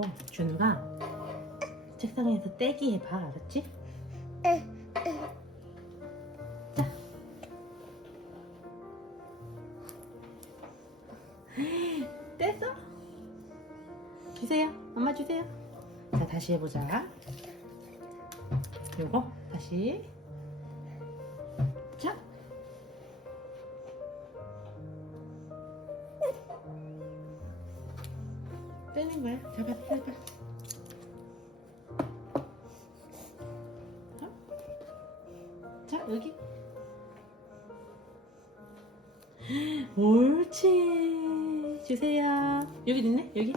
말고 준우가 책상에서 떼기 해봐 알았지? 자. 뗐어? 주세요. 엄마 주세요. 자 다시 해보자. 요거 다시. 자 떼는 거야? 잡아 떼봐 어? 자 여기. 옳지. 주세요. 여기 있네 여기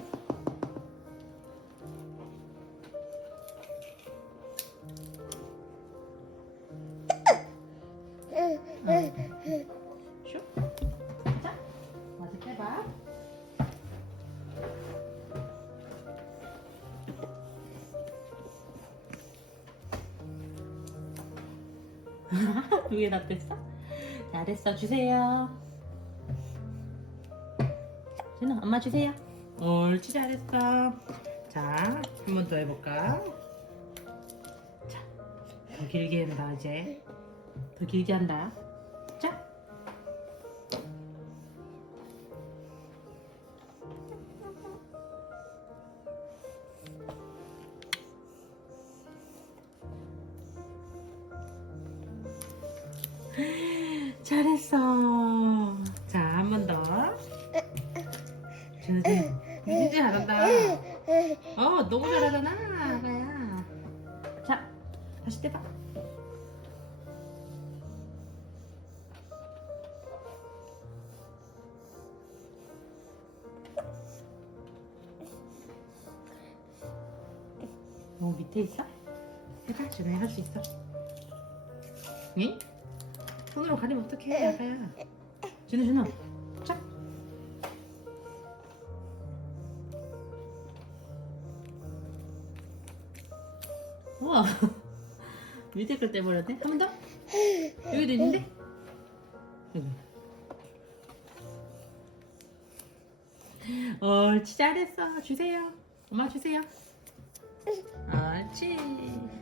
두개다 뺐어? 잘했어, 주세요. 준호, 엄마 주세요. 옳지, 잘했어. 자, 한 번 더 해볼까? 자, 더 길게 한다, 이제. 더 길게 한다. 잘했어. 자, 한 번 더. 준우, 진짜 잘한다. 어, 너무 잘하잖아, 아가야. 자, 다시 떼봐. 어, 밑에 있어? 해봐, 준우 할수 있어. 응? 손으로 가리면 어떡해, 아가야. 준우, 준우. 자. 우와. 밑에 걸 떼버렸네? 한 번 더? 여기도 있는데? 여기. 옳지, 잘했어. 주세요. 엄마 주세요. 옳지.